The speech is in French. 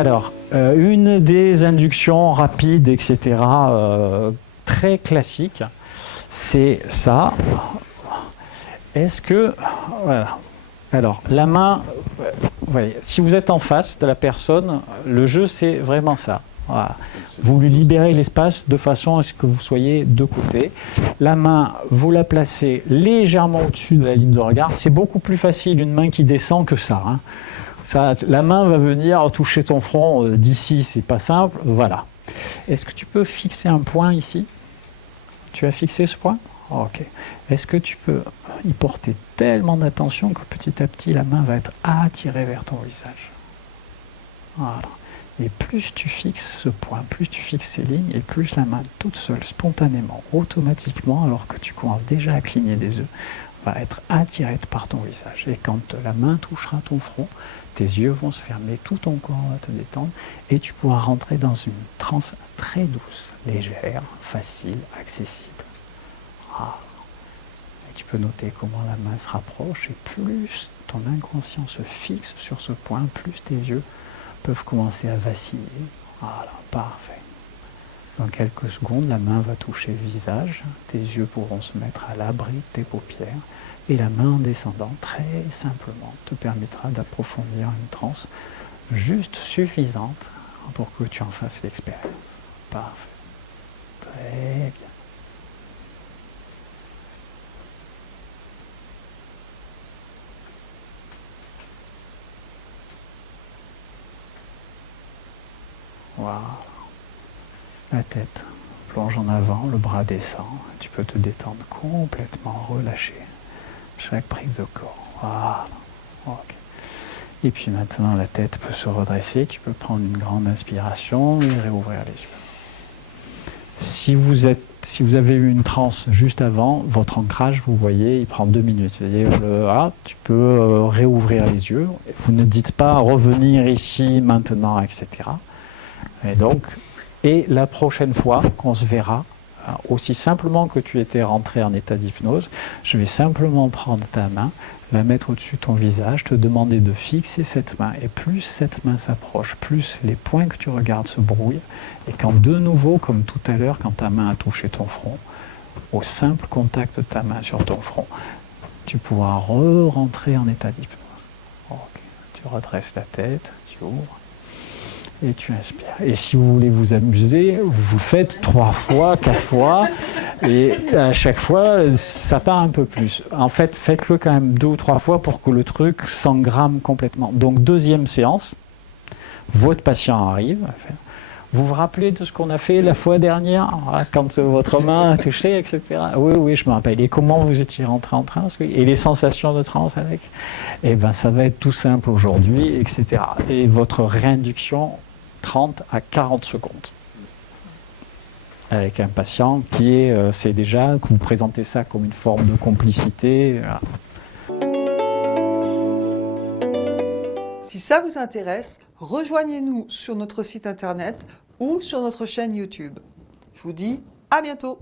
Alors, une des inductions rapides, etc., très classique, c'est ça. Est-ce que... Voilà. Alors, la main, vous voyez, si vous êtes en face de la personne, le jeu, c'est vraiment ça. Voilà. Vous lui libérez l'espace de façon à ce que vous soyez de côté. La main, vous la placez légèrement au-dessus de la ligne de regard. C'est beaucoup plus facile une main qui descend que ça, hein. Ça, la main va venir toucher ton front d'ici, c'est pas simple. Voilà. Est-ce que tu peux fixer un point ici? Tu as fixé ce point? Ok. Est-ce que tu peux y porter tellement d'attention que petit à petit la main va être attirée vers ton visage? Voilà. Et plus tu fixes ce point, plus tu fixes ces lignes, et plus la main toute seule, spontanément, automatiquement, alors que tu commences déjà à cligner des yeux, va être attirée par ton visage. Et quand la main touchera ton front, tes yeux vont se fermer, tout ton corps va te détendre, et tu pourras rentrer dans une transe très douce, légère, facile, accessible. Ah. Et tu peux noter comment la main se rapproche, et plus ton inconscient se fixe sur ce point, plus tes yeux peuvent commencer à vaciller. Voilà, parfait. Dans quelques secondes, la main va toucher le visage, tes yeux pourront se mettre à l'abri de tes paupières, et la main en descendant très simplement te permettra d'approfondir une transe juste suffisante pour que tu en fasses l'expérience. Parfait. Très bien. Voilà. La tête plonge en avant, le bras descend. Tu peux te détendre complètement, relâcher chaque prise de corps. Voilà. Okay. Et puis maintenant, la tête peut se redresser. Tu peux prendre une grande inspiration et réouvrir les yeux. Si vous avez eu une transe juste avant, votre ancrage, vous voyez, il prend 2 minutes. C'est-à-dire, tu peux réouvrir les yeux. Vous ne dites pas revenir ici, maintenant, etc. Et la prochaine fois qu'on se verra, aussi simplement que tu étais rentré en état d'hypnose, je vais simplement prendre ta main, la mettre au-dessus de ton visage, te demander de fixer cette main. Et plus cette main s'approche, plus les points que tu regardes se brouillent. Et quand de nouveau, comme tout à l'heure, quand ta main a touché ton front, au simple contact de ta main sur ton front, tu pourras rentrer en état d'hypnose. Okay. Tu redresses la tête, tu ouvres. Et tu inspires. Et si vous voulez vous amuser, vous faites 3 fois, 4 fois, et à chaque fois, ça part un peu plus. En fait, faites-le quand même 2 ou 3 fois pour que le truc s'engramme complètement. Donc, deuxième séance, votre patient arrive. Vous vous rappelez de ce qu'on a fait la fois dernière, quand votre main a touché, etc. Oui, je me rappelle. Et comment vous étiez rentré en transe, oui. Et les sensations de transe avec? Eh bien, ça va être tout simple aujourd'hui, etc. Et votre réinduction, 30 à 40 secondes. Avec un patient qui est, c'est déjà, que vous présentez ça comme une forme de complicité. Voilà. Si ça vous intéresse, rejoignez-nous sur notre site internet ou sur notre chaîne YouTube. Je vous dis à bientôt!